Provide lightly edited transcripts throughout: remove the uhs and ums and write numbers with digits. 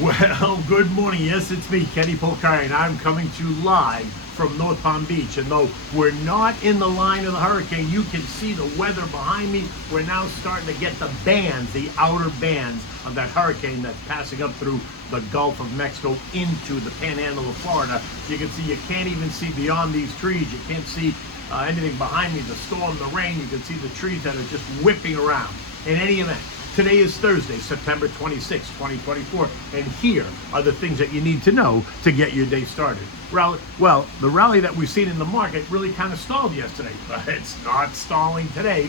Well, good morning. Yes, it's me, Kenny Polcari, and I'm coming to you live from North Palm Beach. And though we're not in the line of the hurricane, you can see the weather behind me. We're now starting to get the bands, the outer bands of that hurricane that's passing up through the Gulf of Mexico into the panhandle of Florida. You can see, you can't even see beyond these trees. You can't see anything behind me, the storm, the rain. You can see the trees that are just whipping around. In any event, today is Thursday, September 26, 2024, and here are the things that you need to know to get your day started. Well, the rally that we've seen in the market really kind of stalled yesterday, but it's not stalling today.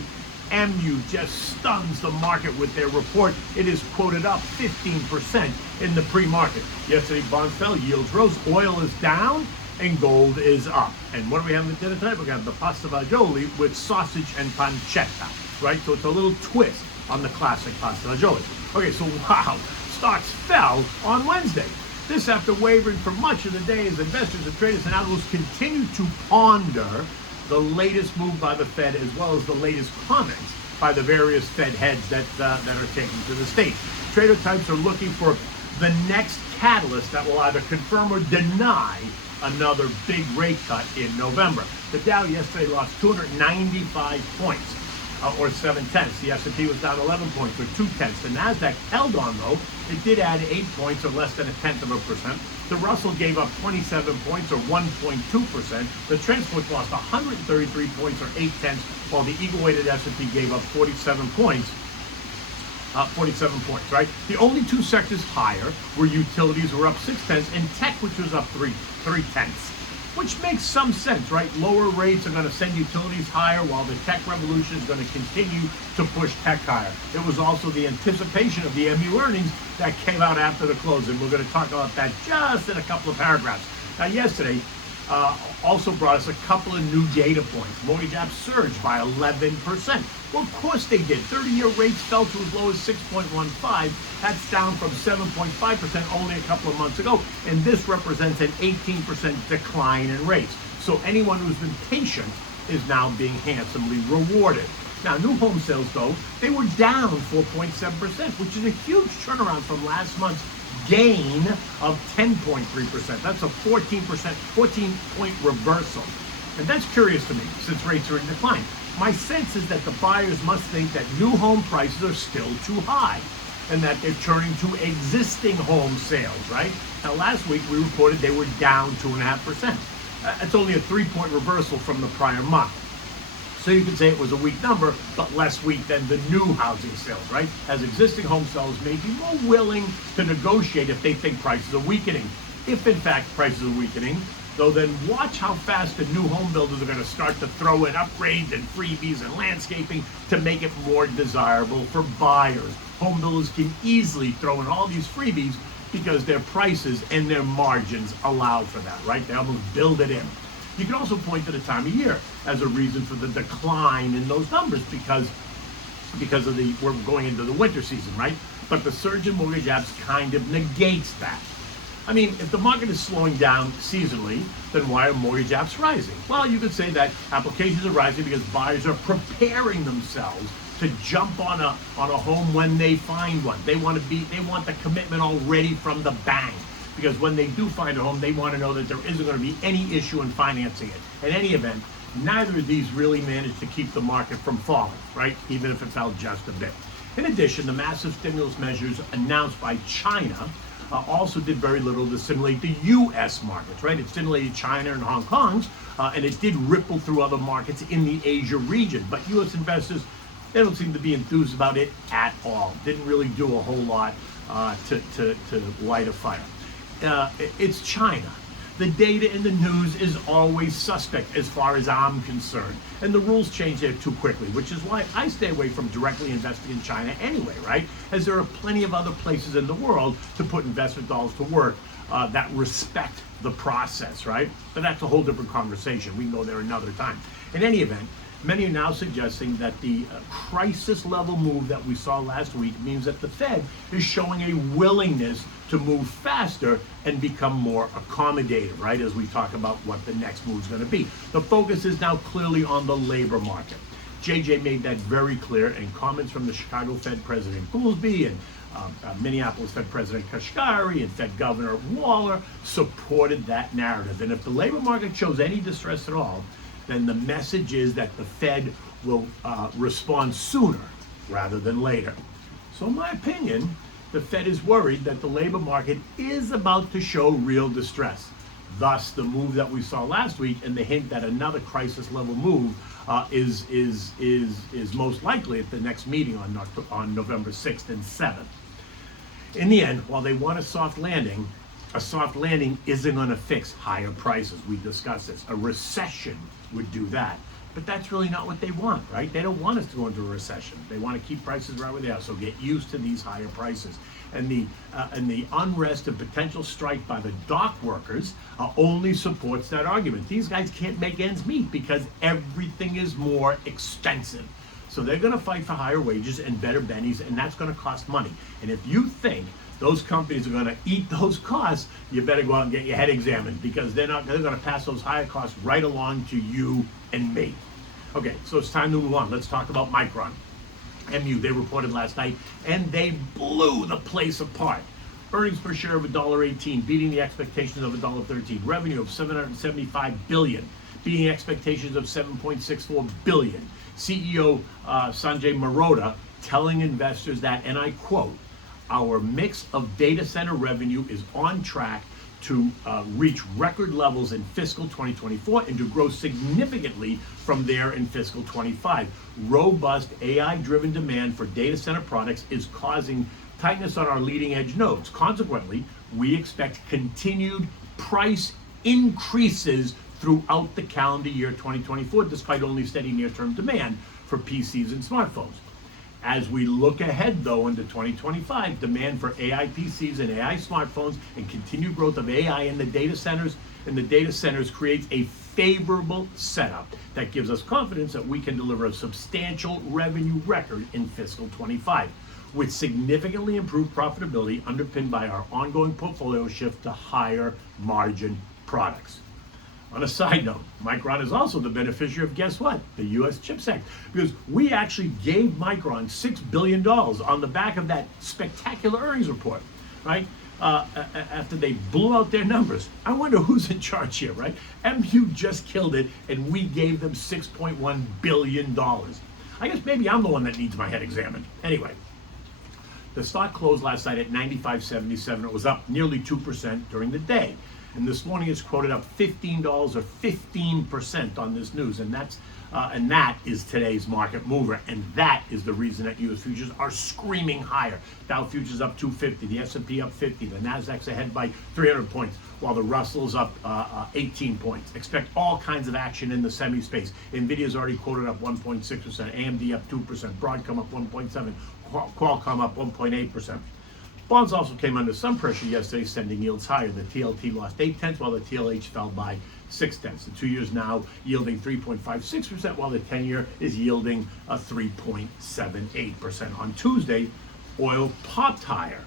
MU just stuns the market with their report. It is quoted up 15% in the pre-market. Yesterday, bonds fell, yields rose, oil is down, and gold is up. And what do we have at dinner tonight? We're going to have the pasta Faggioli with sausage and pancetta, right? So it's a little twist on the classic pasta Faggioli. Okay, so wow, stocks fell on Wednesday. This after wavering for much of the day as investors and traders and analysts continue to ponder the latest move by the Fed as well as the latest comments by the various Fed heads that are taking to the stage. Trader types are looking for the next catalyst that will either confirm or deny another big rate cut in November. The Dow yesterday lost 295 points. Or 7/10. The S&P was down 11 points, or 2/10. The Nasdaq held on though. It did add 8 points, or less than 0.1%. The Russell gave up 27 points, or 1.2%. The Transport lost 133 points, or 0.8, while the eagle-weighted S&P gave up 47 points. 47 points, right? The only two sectors higher were utilities, were up 0.6, and tech, which was up 3/10. Which makes some sense, right? Lower rates are going to send utilities higher while the tech revolution is going to continue to push tech higher. It was also the anticipation of the MU earnings that came out after the close, and we're going to talk about that just in a couple of paragraphs. Now, yesterday also brought us a couple of new data points. Mortgage apps surged by 11%. Well, of course they did. 30-year rates fell to as low as 6.15. That's down from 7.5% only a couple of months ago. And this represents an 18% decline in rates. So anyone who's been patient is now being handsomely rewarded. Now, new home sales, though, they were down 4.7%, which is a huge turnaround from last month's gain of 10.3%. That's a 14-point reversal. And that's curious to me, since rates are in decline. My sense is that the buyers must think that new home prices are still too high and that they're turning to existing home sales, right? Now, last week we reported they were down 2.5%. That's only a 3-point reversal from the prior month. So you could say it was a weak number, but less weak than the new housing sales, right? As existing home sellers may be more willing to negotiate if they think prices are weakening. If in fact prices are weakening, though, then watch how fast the new home builders are going to start to throw in upgrades and freebies and landscaping to make it more desirable for buyers. Home builders can easily throw in all these freebies because their prices and their margins allow for that, right? They almost build it in. You can also point to the time of year as a reason for the decline in those numbers because of we're going into the winter season, right? But the surge in mortgage apps kind of negates that. I mean, if the market is slowing down seasonally, then why are mortgage apps rising? Well, you could say that applications are rising because buyers are preparing themselves to jump on a home when they find one. They want the commitment already from the bank. Because when they do find a home, they want to know that there isn't going to be any issue in financing it. In any event, neither of these really managed to keep the market from falling, right? Even if it fell just a bit. In addition, the massive stimulus measures announced by China also did very little to stimulate the U.S. markets, right? It stimulated China and Hong Kong's, and it did ripple through other markets in the Asia region. But U.S. investors, they don't seem to be enthused about it at all. Didn't really do a whole lot to light a fire. It's China. The data in the news is always suspect as far as I'm concerned. And the rules change there too quickly, which is why I stay away from directly investing in China anyway, right? As there are plenty of other places in the world to put investment dollars to work that respect the process, right? But that's a whole different conversation. We can go there another time. In any event, many are now suggesting that the crisis level move that we saw last week means that the Fed is showing a willingness to move faster and become more accommodative, right? As we talk about what the next move is going to be. The focus is now clearly on the labor market. JJ made that very clear in comments from the Chicago Fed President Goolsbee and Minneapolis Fed President Kashkari and Fed Governor Waller supported that narrative. And if the labor market shows any distress at all, then the message is that the Fed will respond sooner rather than later. So in my opinion, the Fed is worried that the labor market is about to show real distress. Thus, the move that we saw last week and the hint that another crisis level move is most likely at the next meeting on November 6th and 7th. In the end, while they want a soft landing isn't going to fix higher prices. We discussed this. A recession would do that. But that's really not what they want, right? They don't want us to go into a recession. They want to keep prices right where they are. So get used to these higher prices. And the unrest and potential strike by the dock workers only supports that argument. These guys can't make ends meet because everything is more expensive. So they're going to fight for higher wages and better bennies, and that's going to cost money. And if you think those companies are going to eat those costs, you better go out and get your head examined, because they're going to pass those higher costs right along to you and me. Okay, so it's time to move on. Let's talk about Micron. MU, they reported last night, and they blew the place apart. Earnings per share of $1.18, beating the expectations of $1.13. Revenue of $775 billion, beating expectations of $7.64 billion. CEO Sanjay Mehrotra telling investors that, and I quote, "Our mix of data center revenue is on track to reach record levels in fiscal 2024 and to grow significantly from there in fiscal 25. Robust AI-driven demand for data center products is causing tightness on our leading edge nodes. Consequently, we expect continued price increases throughout the calendar year 2024, despite only steady near-term demand for PCs and smartphones. As we look ahead, though, into 2025, demand for AI PCs and AI smartphones and continued growth of AI in the data centers creates a favorable setup that gives us confidence that we can deliver a substantial revenue record in fiscal 25, with significantly improved profitability underpinned by our ongoing portfolio shift to higher margin products." On a side note, Micron is also the beneficiary of, guess what? The U.S. CHIPS Act, because we actually gave Micron $6 billion on the back of that spectacular earnings report, right? After they blew out their numbers. I wonder who's in charge here, right? MU just killed it, and we gave them $6.1 billion. I guess maybe I'm the one that needs my head examined. Anyway, the stock closed last night at 95.77. It was up nearly 2% during the day. And this morning it's quoted up $15 or 15% on this news, and that is today's market mover, and that is the reason that U.S. futures are screaming higher. Dow futures up 250, the S&P up 50, the Nasdaq's ahead by 300 points, while the Russell's up 18 points. Expect all kinds of action in the semi space. Nvidia's already quoted up 1.6%, AMD up 2%, Broadcom up 1.7%, Qualcomm up 1.8%. Bonds also came under some pressure yesterday, sending yields higher. The TLT lost 0.8, while the TLH fell by 0.6. The 2 years now yielding 3.56%, while the 10-year is yielding a 3.78%. On Tuesday, oil popped higher,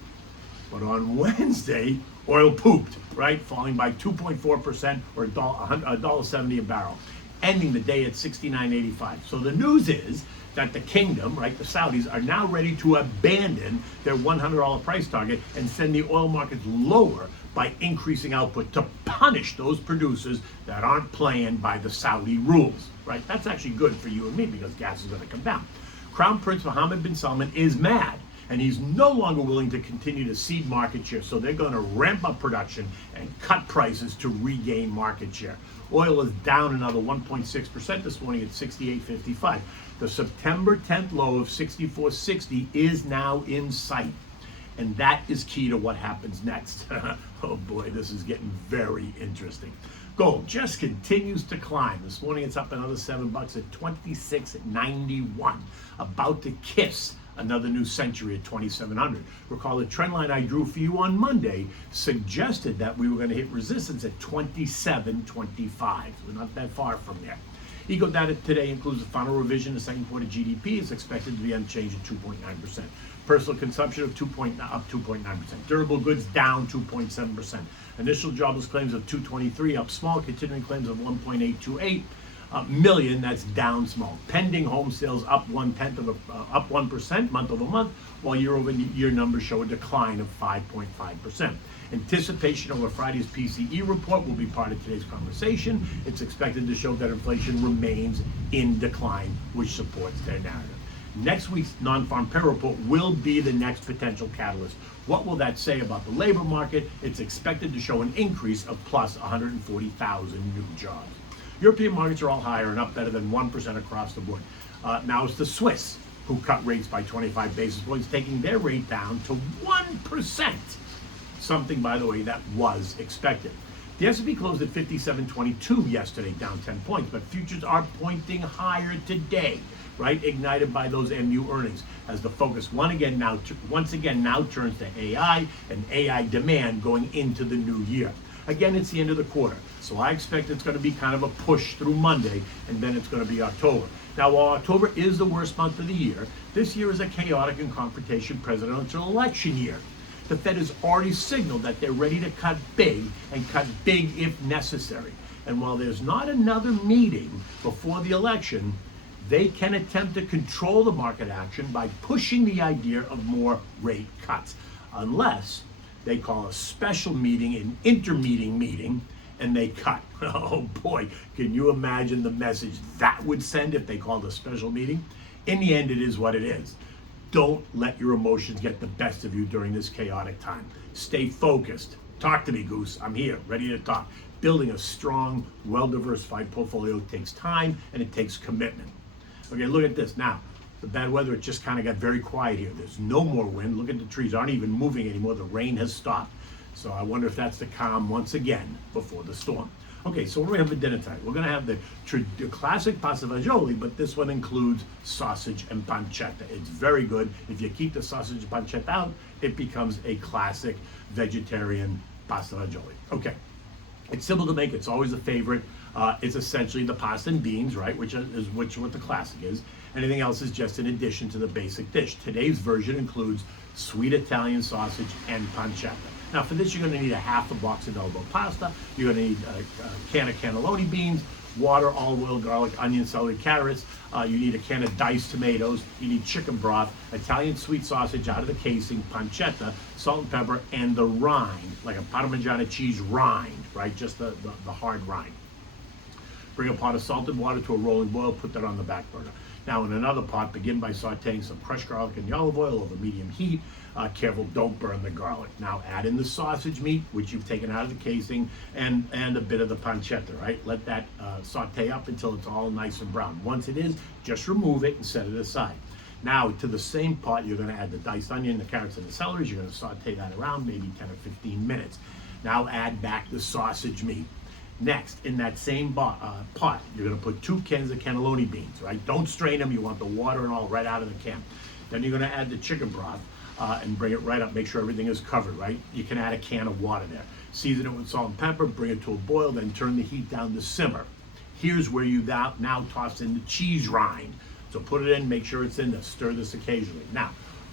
but on Wednesday, oil pooped, right, falling by 2.4% or $1.70 a barrel, ending the day at 69.85. So the news is that the kingdom, right, the Saudis, are now ready to abandon their $100 price target and send the oil markets lower by increasing output to punish those producers that aren't playing by the Saudi rules, right? That's actually good for you and me because gas is going to come down. Crown Prince Mohammed bin Salman is mad, and he's no longer willing to continue to cede market share, so they're going to ramp up production and cut prices to regain market share. Oil is down another 1.6% this morning at 68.55. The September 10th low of 64.60 is now in sight, and that is key to what happens next. Oh boy, this is getting very interesting. Gold just continues to climb. This morning it's up another $7 at 26.91, about to kiss another new century at 2,700. Recall the trend line I drew for you on Monday suggested that we were going to hit resistance at 27.25. We're not that far from there. Eco data today includes the final revision. The second quarter GDP is expected to be unchanged at 2.9%. Personal consumption of up 2.9%. Durable goods down 2.7%. Initial jobless claims of 223 up small. Continuing claims of 1.828. million. That's down small. Pending home sales up 1% month over month, while year over year numbers show a decline of 5.5%. Anticipation over Friday's PCE report will be part of today's conversation. It's expected to show that inflation remains in decline, which supports their narrative. Next week's non-farm payroll report will be the next potential catalyst. What will that say about the labor market? It's expected to show an increase of plus 140,000 new jobs. European markets are all higher and up better than 1% across the board. Now it's the Swiss who cut rates by 25 basis points, taking their rate down to 1%. Something, by the way, that was expected. The S&P closed at 57.22 yesterday, down 10 points, but futures are pointing higher today, right? Ignited by those MU earnings, as the focus once again now turns to AI and AI demand going into the new year. Again, it's the end of the quarter, so I expect it's going to be kind of a push through Monday, and then it's going to be October. Now, while October is the worst month of the year, this year is a chaotic and confrontation presidential election year. The Fed has already signaled that they're ready to cut big, and cut big if necessary. And while there's not another meeting before the election, they can attempt to control the market action by pushing the idea of more rate cuts, unless they call a special meeting an intermeeting meeting and they cut. Oh boy, can you imagine the message that would send if they called a special meeting? In the end, it is what it is. Don't let your emotions get the best of you during this chaotic time. Stay focused. Talk to me, Goose. I'm here, ready to talk. Building a strong, well-diversified portfolio takes time and it takes commitment. Okay, look at this. Now, the bad weather, it just kind of got very quiet here. There's no more wind. Look at the trees, aren't even moving anymore. The rain has stopped. So I wonder if that's the calm once again before the storm. Okay, so what do we have for dinner tonight? We're going to have the classic pasta fagioli, but this one includes sausage and pancetta. It's very good. If you keep the sausage and pancetta out, it becomes a classic vegetarian pasta fagioli. Okay, it's simple to make. It's always a favorite. It's essentially the pasta and beans, right? Which is what the classic is. Anything else is just an addition to the basic dish. Today's version includes sweet Italian sausage and pancetta. Now for this, you're going to need a half a box of elbow pasta. You're going to need a can of cannelloni beans, water, olive oil, garlic, onion, celery, carrots. You need a can of diced tomatoes. You need chicken broth, Italian sweet sausage out of the casing, pancetta, salt and pepper, and the rind, like a Parmigiana cheese rind, right? Just the hard rind. Bring a pot of salted water to a rolling boil, put that on the back burner. Now in another pot, begin by sauteing some crushed garlic in the olive oil over medium heat. Careful, don't burn the garlic. Now add in the sausage meat, which you've taken out of the casing, and a bit of the pancetta, right? Let that saute up until it's all nice and brown. Once it is, just remove it and set it aside. Now to the same pot, you're gonna add the diced onion, the carrots, and the celery. You're gonna saute that around maybe 10 or 15 minutes. Now add back the sausage meat. Next, in that same pot, you're gonna put 2 cans of cannelloni beans, right? Don't strain them, you want the water and all right out of the can. Then you're gonna add the chicken broth and bring it right up, make sure everything is covered, right? You can add a can of water there. Season it with salt and pepper, bring it to a boil, then turn the heat down to simmer. Here's where you now toss in the cheese rind. So put it in, make sure it's in there, stir this occasionally. Now,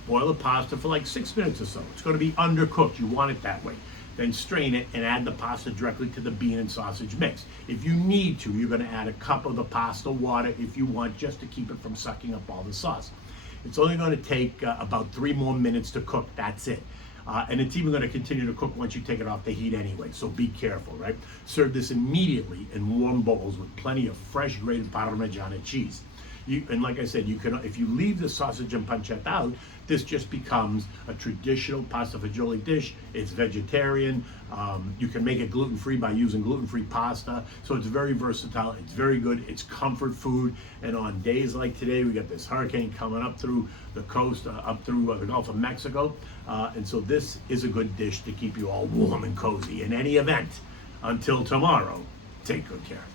boil the pasta for like 6 minutes or so. It's gonna be undercooked, you want it that way. Then strain it and add the pasta directly to the bean and sausage mix. If you need to, you're gonna add a cup of the pasta water if you want, just to keep it from sucking up all the sauce. It's only gonna take about 3 more minutes to cook, that's it. And it's even gonna continue to cook once you take it off the heat anyway, so be careful, right? Serve this immediately in warm bowls with plenty of fresh grated Parmigiana cheese. And like I said, you can, if you leave the sausage and pancetta out, this just becomes a traditional pasta fagioli dish. It's vegetarian. You can make it gluten-free by using gluten-free pasta. So it's very versatile. It's very good. It's comfort food. And on days like today, we got this hurricane coming up through the coast, up through the Gulf of Mexico. And so this is a good dish to keep you all warm and cozy. In any event, until tomorrow, take good care.